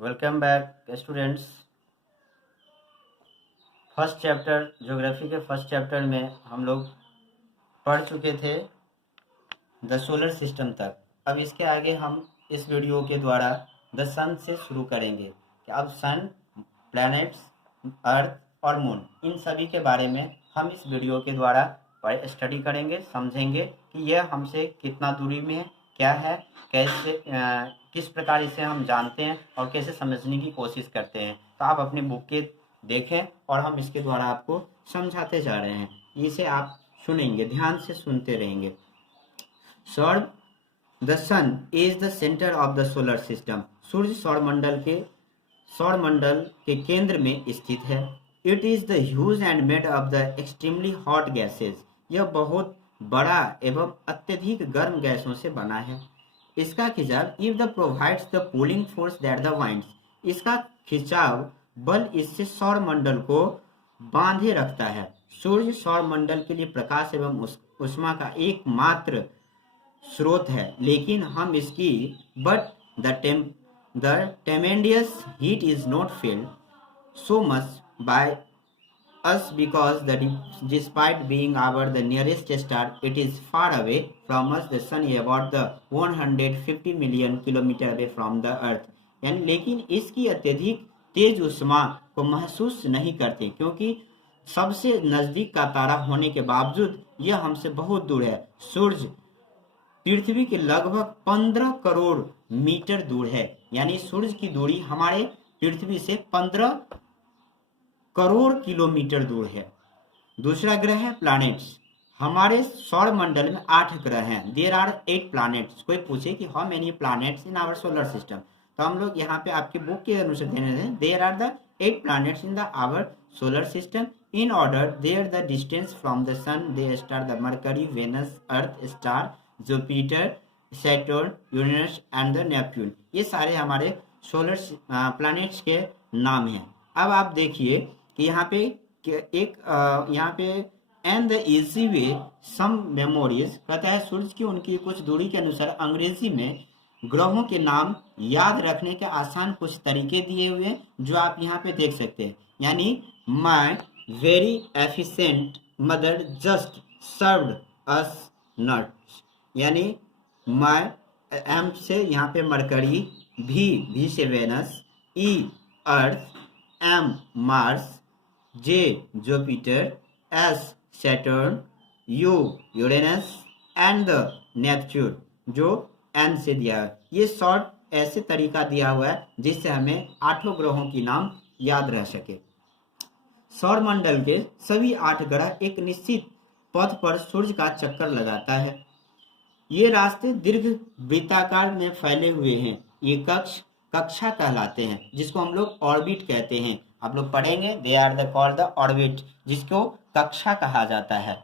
Welcome back students. First chapter geography के first chapter में हम लोग पढ़ चुके थे द सोलर सिस्टम तक। अब इसके आगे हम इस वीडियो के द्वारा द सन से शुरू करेंगे कि अब सन, प्लैनेट्स, अर्थ और मून, इन सभी के बारे में हम इस वीडियो के द्वारा स्टडी करेंगे, समझेंगे कि यह हमसे कितना दूरी में है, क्या है, कैसे किस प्रकार इसे हम जानते हैं और कैसे समझने की कोशिश करते हैं। तो आप अपनी बुक के देखें और हम इसके द्वारा आपको समझाते जा रहे हैं। इसे आप सुनेंगे, ध्यान से सुनते रहेंगे। सौर the sun is the centre of the solar system. सूर्य सौर मंडल के केंद्र में स्थित है। It is the huge and made of the extremely hot gases. यह बहुत बड़ा एवं अत्यधिक गर्म गैसों से बना है। इसका खिंचाव if the provides the pulling force that the winds. इसका खिंचाव बल इससे सौर मंडल को बांधे रखता है। सूर्य सौर मंडल के लिए प्रकाश एवं ऊष्मा का एकमात्र स्रोत है, लेकिन हम इसकी but the tremendous heat is not felt so much by us because despite being our the nearest star, it is far away from us. The sun is about the 150 million kilometer away from the earth. यानी लेकिन इसकी अत्यधिक तेज ऊष्मा को महसूस नहीं करते, क्योंकि सबसे नजदीक का तारा होने के बावजूद यह हमसे बहुत दूर है। सूर्य पृथ्वी के लगभग 15 करोड़ मीटर दूर है। यानी सूर्य की दूरी हमारे पृथ्वी से 15 करोड़ किलोमीटर दूर है। दूसरा ग्रह है प्लैनेट्स। हमारे सौर मंडल में 8 ग्रह हैं। There are 8 planets. कोई पूछे कि how many planets in our solar system, तो हम लोग यहाँ पे आपकी बुक के अनुसार देने हैं there are the 8 planets in the our solar system in order there the distance from the sun. They star the Mercury, Venus, earth star, Jupiter, Saturn, Uranus and the Neptune. ये सारे हमारे solar planets के नाम हैं। अब आप देखिए कि यहाँ पे यहाँ पे and the easy way some memories कहता है सूर्य की उनकी कुछ दूरी के अनुसार अंग्रेजी में ग्रहों के नाम याद रखने के आसान कुछ तरीके दिए हुए हैं, जो आप यहाँ पे देख सकते हैं। यानी my very efficient mother just served us nuts. यानी माई एम से यहाँ पे मरकरी, भी से Venus, E earth, M Mars, J Jupiter, S Saturn, U Uranus and the Neptune, जो एन से दिया है। ये शॉर्ट ऐसे तरीका दिया हुआ है जिससे हमें 8 ग्रहों की नाम याद रह सके। सौर मंडल के सभी 8 ग्रह एक निश्चित पथ पर सूर्य का चक्कर लगाता है। ये रास्ते दीर्घ वृत्ताकार में फैले हुए हैं। ये कक्षा कहलाते हैं, जिसको हम लोग ऑर्बिट कहते हैं। आप लोग पढ़ेंगे they are the called the orbit, जिसको कक्षा कहा जाता है।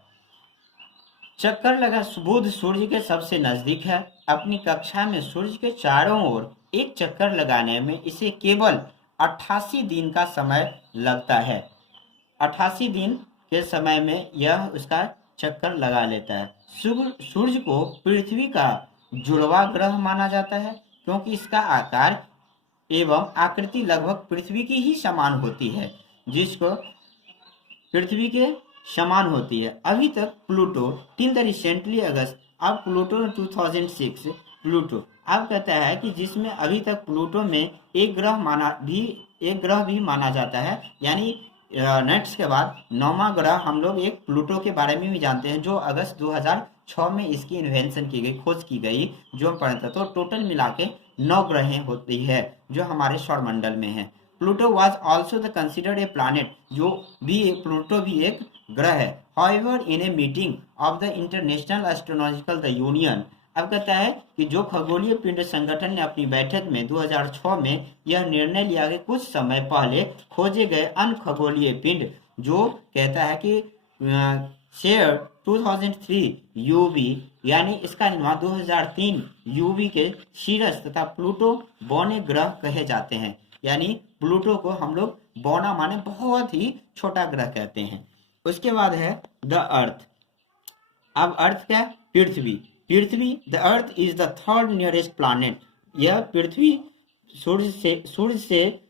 चक्कर लगा बुध सूर्य के सबसे नजदीक है। अपनी कक्षा में सूर्य के चारों ओर एक चक्कर लगाने में इसे केवल 88 दिन का समय लगता है। 88 दिन के समय में यह उसका चक्कर लगा लेता है। सूर्य को पृथ्वी का जुड़वा ग्रह माना जाता है, क्योंकि इसका आकार एवं आकृति लगभग पृथ्वी की ही समान होती है, जिसको पृथ्वी के समान होती है। अभी तक प्लूटो टिल द रिसेंटली अगस्त, अब प्लूटो 2006 प्लूटो अब कहता है कि जिसमें अभी तक प्लूटो में एक ग्रह भी माना जाता है। यानी नेक्स्ट के बाद 9वां ग्रह हम लोग एक प्लूटो के बारे में भी जानते हैं, जो अगस्त 2006 में इसकी इन्वेंशन की गई, खोज की गई, जो हम पढ़ते। तो टोटल मिला के 9 ग्रह होती है जो हमारे सौरमंडल में है। Pluto was also the considered a planet, जो भी प्लूटो भी एक ग्रह है। However in a meeting of the international astronomical the union, अब कहता है कि जो खगोलीय पिंड संगठन ने अपनी बैठक में 2006 में यह निर्णय लिया कि कुछ समय पहले खोजे गए अन्य खगोलीय पिंड, जो कहता है कि शेयर 2003 यूवी, यानी इसका निर्माण 2003 यूवी के सीरस तथा प्लूटो बौने ग्रह कहे जाते हैं। यानी प्लूटो को हम लोग बौना माने बहुत ही छोटा ग्रह कहते हैं। उसके बाद है द अर्थ। अब अर्थ क्या? पृथ्वी। The earth is the third nearest planet. यह पृथ्वी सूर्य से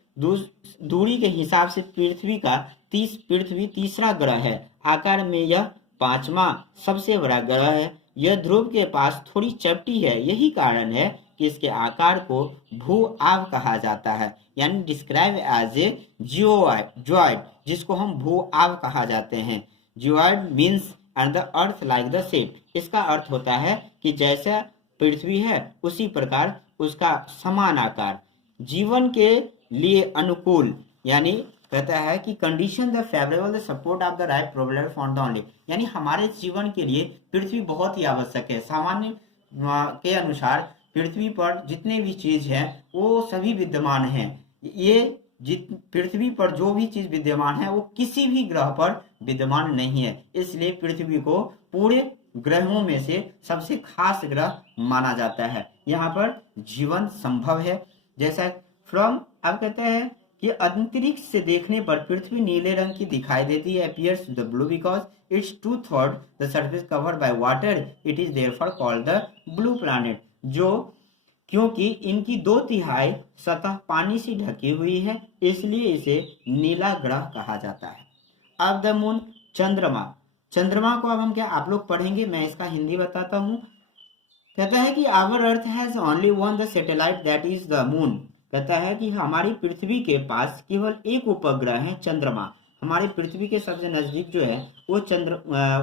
दूरी के हिसाब से पृथ्वी तीसरा ग्रह है। आकार में यह पांचवा सबसे बड़ा ग्रह है। यह ध्रुव के पास थोड़ी चपटी है। यही कारण है कि इसके आकार को भू आव कहा जाता है, यानी डिस्क्राइब एज ए जियोइड, जिसको हम भू आव कहा जाते हैं। Geoid means and the earth like the shape. इसका अर्थ होता है कि जैसा पृथ्वी है उसी प्रकार उसका समान आकार। जीवन के लिए अनुकूल, यानी कहता है कि condition the favourable the support of the right probable for the only, यानी हमारे जीवन के लिए पृथ्वी बहुत ही आवश्यक है। सामान्य के अनुसार पृथ्वी पर जितने भी चीज हैं वो सभी विद्यमान हैं। ये पृथ्वी पर जो भी चीज विद्यमान है वो किसी भी ग्रह पर विद्यमान नहीं है। इसलिए पृथ्वी को पूरे ग्रहों में से सबसे खास ग्रह माना जाता है। यहाँ पर जीवन संभव है। जैसा फ्रॉम अब कहते हैं कि अंतरिक्ष से देखने पर पृथ्वी नीले रंग की दिखाई देती है, appears the blue because its 2/3 the surface covered by water, it is therefore called the blue planet। जो क्योंकि इनकी 2/3 सतह पानी से ढकी हुई है, इसलिए इसे नीला ग्रह कहा जाता है। अब द मून, चंद्रमा को अब हम क्या आप लोग पढ़ेंगे, मैं इसका हिंदी बताता हूँ। कहता है कि our earth has only one the satellite that is the moon. कहता है कि हमारी पृथ्वी के पास केवल एक उपग्रह है, चंद्रमा। हमारी पृथ्वी के सबसे नजदीक जो है वो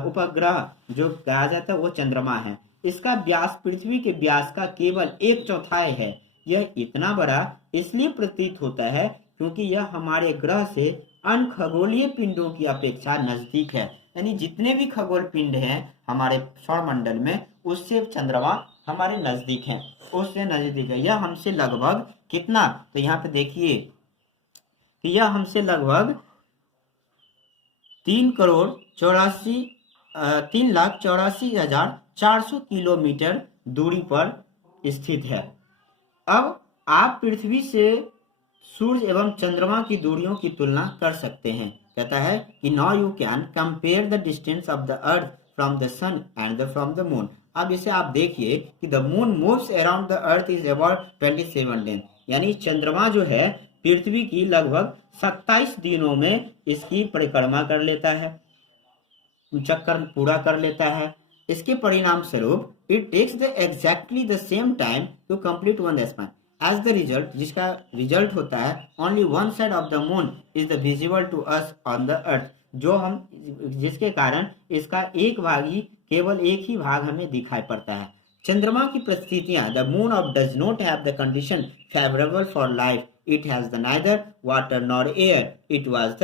उपग्रह जो कहा जाता है वो चंद्रमा है। इसका व्यास पृथ्वी के व्यास का केवल 1/4 है। यह इतना बड़ा इसलिए प्रतीत होता है क्योंकि यह हमारे ग्रह से अन्य खगोलीय पिंडों की अपेक्षा नजदीक है। यानी जितने भी खगोल पिंड हैं हमारे सौरमंडल में, उससे चंद्रमा हमारे नजदीक है, उससे नजदीक है। यह हमसे लगभग कितना, तो यहाँ पे देखिए कि यह हमसे लगभग 3,84,400 किलोमीटर दूरी पर स्थित है। अब आप पृथ्वी से सूर्य एवं चंद्रमा की दूरियों की तुलना कर सकते हैं। कहता है कि now you can compare the distance of the earth from the sun and from the moon. अब इसे आप देखिए कि the moon moves around the earth is about 27 days, यानी चंद्रमा जो है पृथ्वी की लगभग 27 दिनों में इसकी परिक्रमा कर लेता है, चक्कर पूरा कर लेता है। इसके परिणाम स्वरूप it takes the exactly the same time to complete one span. As the result, जिसका रिजल्ट होता है only one side of the moon is the visible to us on the earth, जिसके कारण इसका एक भाग ही, केवल एक ही भाग हमें दिखाई पड़ता है। चंद्रमा की परिस्थितियां, the moon of does not have the condition favourable for life, it has the neither water nor air, it was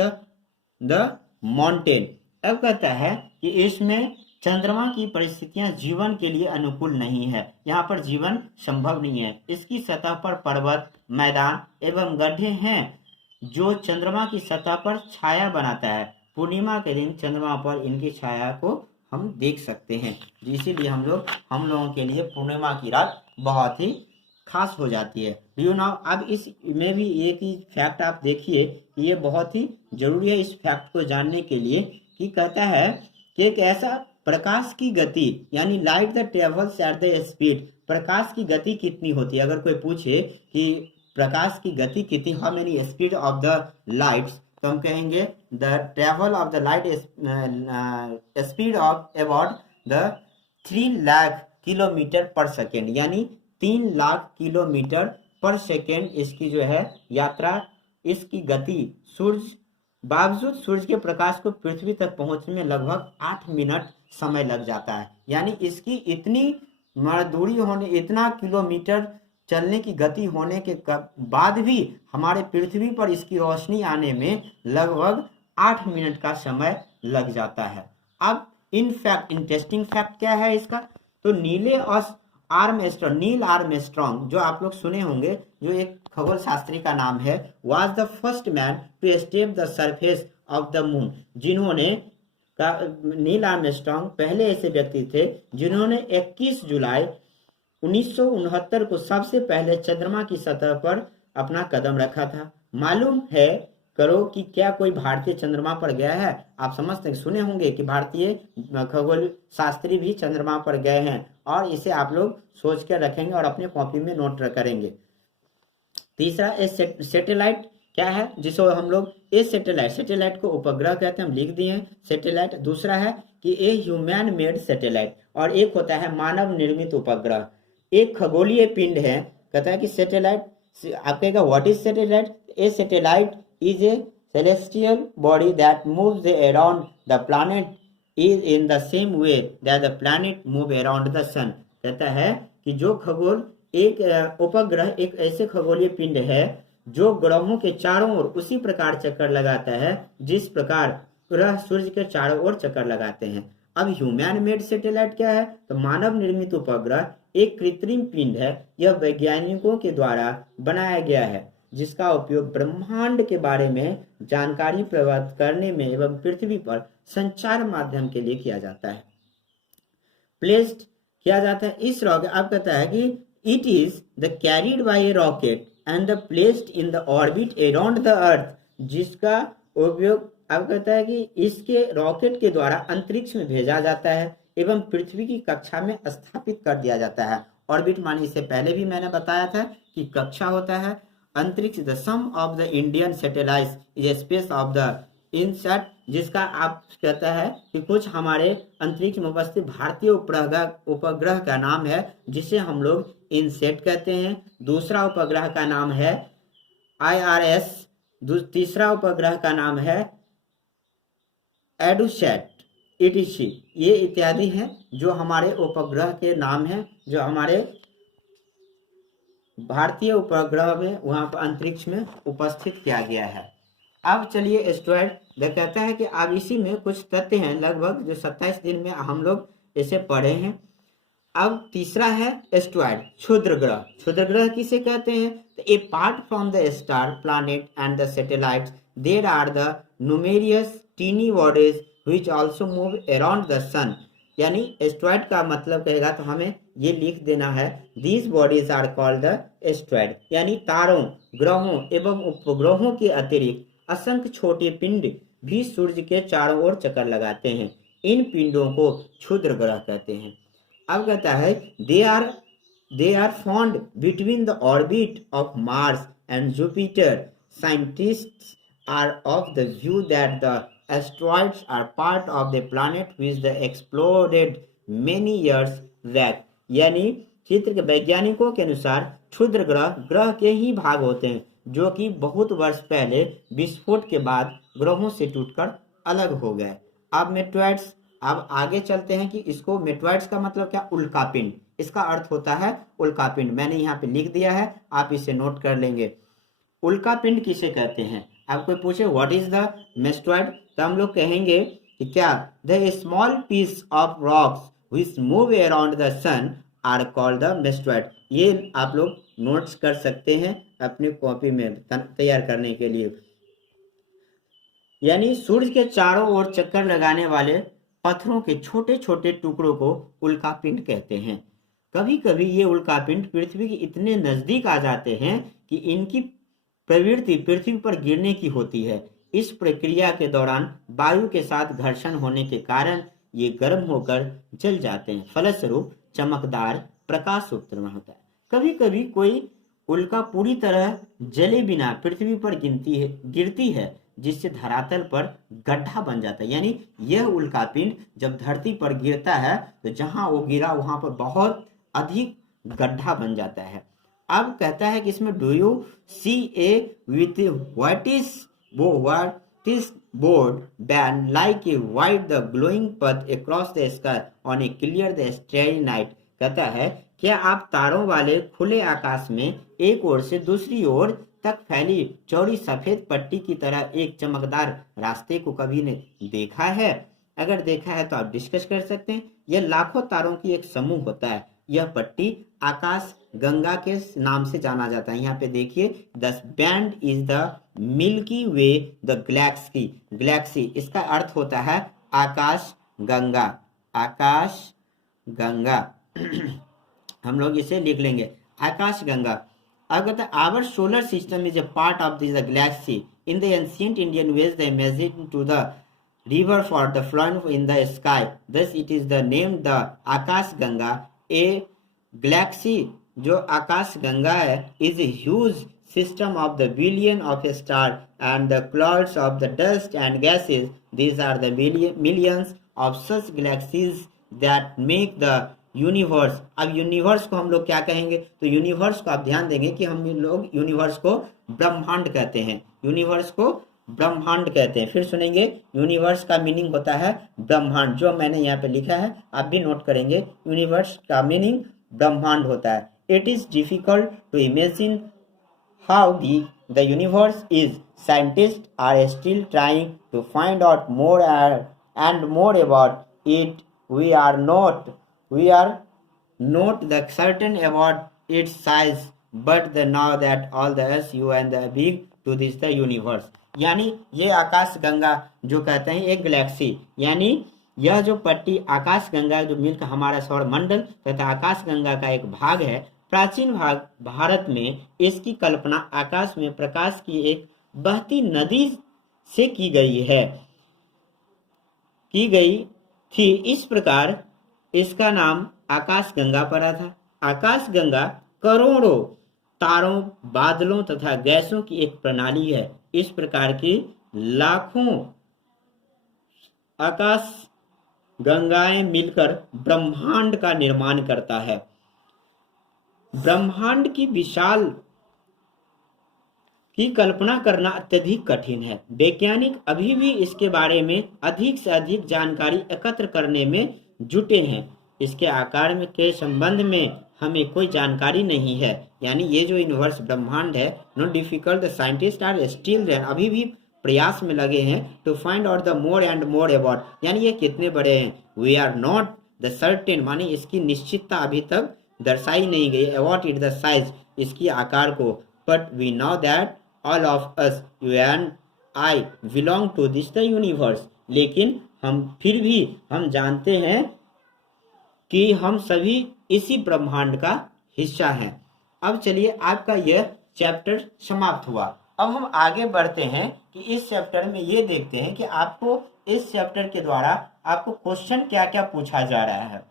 the mountain. अब कहता है कि इसमें चंद्रमा की परिस्थितियां जीवन के लिए अनुकूल नहीं है, यहाँ पर जीवन संभव नहीं है। इसकी सतह पर पर्वत, मैदान एवं गड्ढे हैं जो चंद्रमा की सतह पर छाया बनाता है। पूर्णिमा के दिन चंद्रमा पर इनकी छाया को हम देख सकते हैं, इसीलिए हम लोगों के लिए पूर्णिमा की रात बहुत ही खास हो जाती है। यू नाउ, अब इसमें भी एक ही फैक्ट आप देखिए कि ये बहुत ही जरूरी है इस फैक्ट को जानने के लिए, कि कहता है कि एक ऐसा प्रकाश की गति, यानी light the travels at the speed, प्रकाश की गति कितनी होती है। अगर कोई पूछे कि प्रकाश की गति कितनी, how many speed of the lights, तो हम कहेंगे the travel of the light speed of about the 3 lakh kilometre पर सेकेंड, यानी 3 लाख किलोमीटर पर सेकेंड इसकी जो है यात्रा, इसकी गति बावजूद सूर्य के प्रकाश को पृथ्वी तक पहुंचने में लगभग 8 मिनट समय लग जाता है। यानी इसकी इतनी दूरी होने, इतना किलोमीटर चलने की गति होने के बाद भी हमारे पृथ्वी पर इसकी रोशनी आने में लगभग 8 मिनट का समय लग जाता है। अब इंटरेस्टिंग फैक्ट क्या है इसका, तो नील आर्मस्ट्रॉन्ग जो आप लोग सुने होंगे, जो एक खगोल शास्त्री का नाम है, was the first man to step the surface of the moon. Neil Armstrong पहले ऐसे व्यक्ति थे जिन्होंने 21 जुलाई 1969 को सबसे पहले चंद्रमा की सतह पर अपना कदम रखा था। मालूम है करो कि क्या कोई भारतीय चंद्रमा पर गया है। आप समझते सुने होंगे कि भारतीय खगोल शास्त्री भी चंद्रमा पर गए हैं, और इसे आप लोग सोच कर रखेंगे और अपने कॉपी में नोट करेंगे। तीसरा सैटेलाइट क्या है, जिसको हम लोग सैटेलाइट को उपग्रह कहते हैं, हम लिख दिए सैटेलाइट। दूसरा है कि ए ह्यूमन मेड सैटेलाइट, और एक होता है मानव निर्मित उपग्रह। एक खगोलीय पिंड है, कहता है कि सैटेलाइट, आप कहेगा what is satellite? A satellite is a celestial body that moves around the planet is in the same way that the planet move around the sun। कहता है कि जो खगोल एक उपग्रह एक ऐसे खगोलीय पिंड है जो ग्रहों के चारों ओर उसी प्रकार चक्कर लगाता है जिस प्रकार ग्रह सूर्य के चारों ओर चक्कर लगाते हैं। अब ह्यूमन मेड सैटेलाइट क्या है? तो मानव निर्मित उपग्रह एक कृत्रिम पिंड है। यह वैज्ञानिकों के द्वारा बनाया गया है जिसका उपयोग ब्रह्मांड के बारे में जानकारी प्राप्त करने में एवं पृथ्वी पर संचार माध्यम के लिए किया जाता है, प्लेस्ड किया जाता है। इस रॉकेट, अब कहता है कि it is the carried bye A rocket and the placed in the orbit around the अर्थ, जिसका उपयोग, अब कहता है कि इसके रॉकेट के द्वारा अंतरिक्ष में भेजा जाता है एवं पृथ्वी की कक्षा में स्थापित कर दिया जाता है। ऑर्बिट माने, इससे पहले भी मैंने बताया था कि कक्षा होता है अंतरिक्ष। The sum of the Indian satellite is space of the INSAT, जिसका आप कहता है कि कुछ हमारे अंतरिक्ष में उपस्थित भारतीय उपग्रह का नाम है जिसे हम लोग इनसेट कहते हैं। दूसरा उपग्रह का नाम है IRS, तीसरा उपग्रह का नाम है एडुसैट, ETC। ये इत्यादि हैं जो हमारे उपग्रह के नाम हैं जो हमारे भारतीय उपग्रह में वहां पर अंतरिक्ष में उपस्थित किया गया है। अब चलिए एस्ट्रॉयड कहता है कि अब इसी में कुछ तथ्य हैं लगभग जो 27 दिन में हम लोग इसे पढ़े हैं। अब तीसरा है एस्ट्रॉयड, क्षुद्र ग्रह। क्षुद्र ग्रह किसे कहते हैं? तो apart from the star planet and the satellites there are the numerous tiny bodies which also move around the sun. यानी एस्ट्रॉयड का मतलब कहेगा तो हमें ये लिख देना है, these bodies are called the asteroid, यानी तारों, ग्रहों एवं उपग्रहों के अतिरिक्त असंख्य छोटे पिंड भी सूर्य के चारों ओर चक्कर लगाते हैं। इन पिंडों को क्षुद्र ग्रह कहते हैं। अब कहता है they are found between the orbit of Mars and Jupiter. Scientists are of the view that the asteroids are part of the planet which they exploded many years back। यानी चित्र के वैज्ञानिकों के अनुसार क्षुद्र ग्रह के ही भाग होते हैं जो कि बहुत वर्ष पहले विस्फोट के बाद ग्रहों से टूटकर अलग हो गए। अब मेटॉइड्स, अब आगे चलते हैं कि इसको मेटॉइड्स का मतलब क्या? उल्कापिंड, इसका अर्थ होता है उल्कापिंड। मैंने यहाँ पे लिख दिया है, आप इसे नोट कर लेंगे। उल्कापिंड किसे कहते हैं? आप कोई पूछे व्हाट इज द मेस्टॉइड, तो हम लोग कहेंगे कि क्या the small piece of rocks which move around the sun are called the मेस्टॉइड। ये आप लोग नोट्स कर सकते हैं अपनी कॉपी में तैयार करने के लिए। यानी सूर्य के चारों ओर चक्कर लगाने वाले पत्थरों के छोटे छोटे टुकड़ों को उल्कापिंड कहते हैं। कभी कभी ये उल्कापिंड पृथ्वी के इतने नजदीक आ जाते हैं कि इनकी प्रवृत्ति पृथ्वी पर गिरने की होती है। इस प्रक्रिया के दौरान वायु के साथ घर्षण होने के कारण ये गर्म होकर जल जाते हैं, फलस्वरूप चमकदार प्रकाश उत्पन्न होता है। कभी कभी कोई उल्का पूरी तरह जले बिना पृथ्वी पर गिरती है जिससे धरातल पर गड्ढा बन जाता है। यानी यह उल्कापिंड जब धरती पर गिरता है तो जहां वो गिरा वहां पर बहुत अधिक गड्ढा बन जाता है। अब कहता है कि इसमें do you see a with what is board ban like a white the glowing path across the sky on a clear the starry night. कहता है क्या आप तारों वाले खुले आकाश में एक ओर से दूसरी ओर तक फैली चौड़ी सफेद पट्टी की तरह एक चमकदार रास्ते को कभी ने देखा है? अगर देखा है तो आप डिस्कस कर सकते हैं। यह लाखों तारों की एक समूह होता है। यह पट्टी आकाश गंगा के नाम से जाना जाता है। यहाँ पे देखिए, the band is the milky way the Galaxy. इसका अर्थ होता है आकाश गंगा, आकाश गंगा। हम लोग इसे लिख लेंगे आकाश गंगा। अगर our solar system is a part of this galaxy in the ancient Indian Vedas the imagine to the river for the flowing in the sky, thus it is the name the Akash Ganga. A Galaxy जो आकाश गंगा है is huge system of the billion of a star and the clouds of the dust and gases. These are the millions of such galaxies that make the universe. अब universe को हम लोग क्या कहेंगे, तो universe को आप ध्यान देंगे कि हम लोग यूनिवर्स को ब्रह्मांड कहते हैं, यूनिवर्स को ब्रह्मांड कहते हैं। फिर सुनेंगे, यूनिवर्स का मीनिंग होता है ब्रह्मांड, जो मैंने यहाँ पे लिखा है आप भी नोट करेंगे। यूनिवर्स का मीनिंग ब्रह्मांड होता है। It is difficult to imagine how big the universe is. Scientist are still trying to find out more and more about it. We are not the certain about its size, but the now that all the us you and the big to this the universe। यानी ये आकाश गंगा जो कहते हैं एक Galaxy, यानी यह जो पट्टी आकाश गंगा जो मिलकर हमारा सौर मंडल तथा आकाश गंगा का एक भाग है। प्राचीन भाग भारत में इसकी कल्पना आकाश में प्रकाश की एक बहती नदी से की गई थी। इस प्रकार इसका नाम आकाश गंगा पड़ा था। आकाश गंगा करोड़ों तारों, बादलों तथा गैसों की एक प्रणाली है। इस प्रकार की लाखों आकाश गंगाएं मिलकर ब्रह्मांड का निर्माण करता है। ब्रह्मांड की विशाल की कल्पना करना अत्यधिक कठिन है। वैज्ञानिक अभी भी इसके बारे में अधिक से अधिक जानकारी एकत्र करने में जुटे हैं। इसके आकार में के संबंध में हमें कोई जानकारी नहीं है। यानी ये जो यूनिवर्स ब्रह्मांड है, not difficult, the scientist are still अभी भी प्रयास में लगे हैं to find out the more and more about, यानी ये कितने बड़े हैं। We are not the certain, माने इसकी निश्चितता अभी तक दर्शाई नहीं गई। अबाउट इट द साइज, इसकी आकार को। But we know that all of us, you and I, belong to this the universe. लेकिन फिर भी हम जानते हैं कि हम सभी इसी ब्रह्मांड का हिस्सा हैं। अब चलिए, आपका यह चैप्टर समाप्त हुआ। अब हम आगे बढ़ते हैं कि इस चैप्टर में ये देखते हैं कि आपको इस चैप्टर के द्वारा आपको क्वेश्चन क्या क्या पूछा जा रहा है।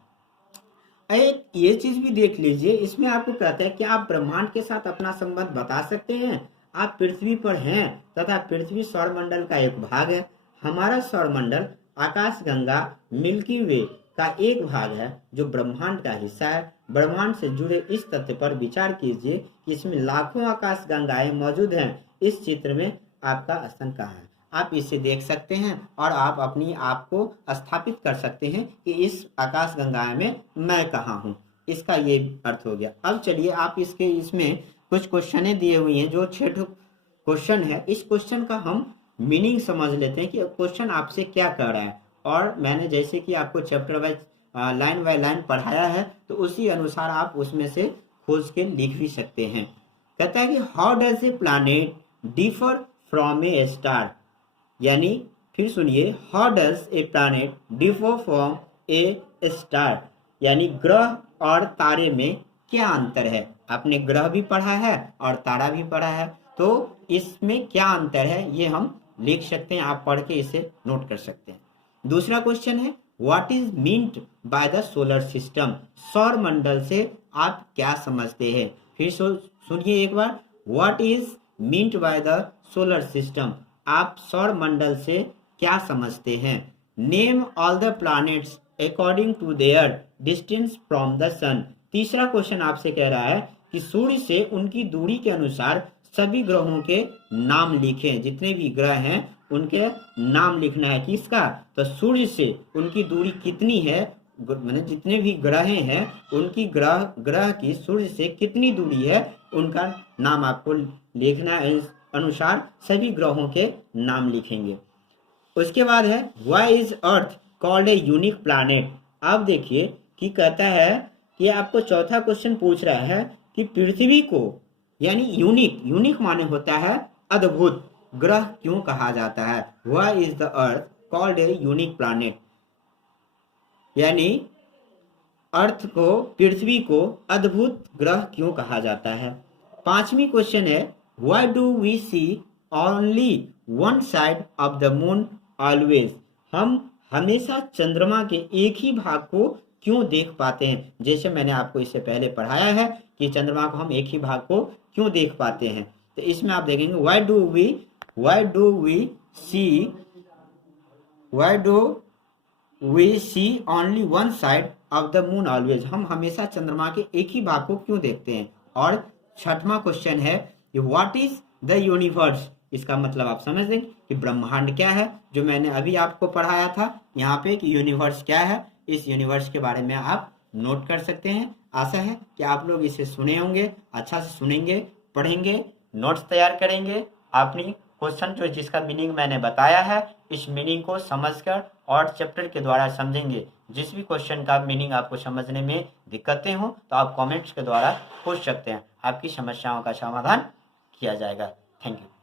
एक ये चीज भी देख लीजिए, इसमें आपको कहता है कि आप ब्रह्मांड के साथ अपना संबंध बता सकते हैं। आप पृथ्वी पर हैं तथा पृथ्वी सौरमंडल का एक भाग है। हमारा सौरमंडल आकाशगंगा मिल्की वे का एक भाग है जो ब्रह्मांड का हिस्सा है। ब्रह्मांड से जुड़े इस तथ्य पर विचार कीजिए कि इसमें लाखों आकाशगंगाएं मौजूद हैं। इस चित्र में आपका स्थान कहाँ है, आप इसे देख सकते हैं और आप अपनी आप को स्थापित कर सकते हैं कि इस आकाशगंगा में मैं कहाँ हूँ। इसका ये अर्थ हो गया। अब चलिए, आप इसमें कुछ क्वेश्चनें दिए हुई हैं, जो 6 क्वेश्चन है। इस क्वेश्चन का हम मीनिंग समझ लेते हैं कि क्वेश्चन आपसे क्या कह रहा है। और मैंने जैसे कि आपको chapter wise line by line पढ़ाया है, तो उसी अनुसार आप उसमें से खोज के लिख भी सकते हैं। कहता है कि how does a planet differ from A star, यानी फिर सुनिए, how does a planet differ from A star, यानी ग्रह और तारे में क्या अंतर है। आपने ग्रह भी पढ़ा है और तारा भी पढ़ा है, तो इसमें क्या अंतर है ये हम लिख सकते हैं। आप पढ़ के इसे नोट कर सकते हैं। दूसरा क्वेश्चन है, what is meant by the solar system, सौर मंडल से आप क्या समझते हैं। फिर सुनिए एक बार, what is meant by the solar system, आप सौर मंडल से क्या समझते हैं। Name all the planets according to their distance from the sun. तीसरा क्वेश्चन आपसे कह रहा है कि सूर्य से उनकी दूरी के अनुसार सभी ग्रहों के नाम लिखें। जितने भी ग्रह हैं उनके नाम लिखना है। किसका, तो सूर्य से उनकी दूरी कितनी है, मैंने जितने भी ग्रह हैं उनकी ग्रह की सूर्य से कितनी दूरी है, उनका नाम आपको लिखना है। इस अनुसार सभी ग्रहों के नाम लिखेंगे। उसके बाद है, why is earth called a unique planet. आप देखिए कि कहता है कि आपको चौथा क्वेश्चन पूछ रहा है कि पृथ्वी को, यानी यूनिक माने होता है अद्भुत, ग्रह क्यों कहा जाता है। Why is the earth called a unique planet, यानी अर्थ को, पृथ्वी को अद्भुत ग्रह क्यों कहा जाता है। पांचवी क्वेश्चन है, why do we see only one side of the moon always, हम हमेशा चंद्रमा के एक ही भाग को क्यों देख पाते हैं। जैसे मैंने आपको इससे पहले पढ़ाया है कि चंद्रमा को हम एक ही भाग को क्यों देख पाते हैं। तो इसमें आप देखेंगे why do we see only one side of the moon always, हम हमेशा चंद्रमा के एक ही भाग को क्यों देखते हैं। और छठवां क्वेश्चन है व्हाट इज द यूनिवर्स, इसका मतलब आप समझ लेंगे कि ब्रह्मांड क्या है, जो मैंने अभी आपको पढ़ाया था यहाँ पे कि यूनिवर्स क्या है। इस यूनिवर्स के बारे में आप नोट कर सकते हैं। आशा है कि आप लोग इसे सुने होंगे, अच्छा से सुनेंगे, पढ़ेंगे, नोट्स तैयार करेंगे, अपनी क्वेश्चन जो जिसका मीनिंग मैंने बताया है इस मीनिंग को समझकर और चैप्टर के द्वारा समझेंगे। जिस भी क्वेश्चन का मीनिंग आपको समझने में दिक्कतें हो तो आप कमेंट्स के द्वारा पूछ सकते हैं, आपकी समस्याओं का समाधान किया जाएगा। Thank you.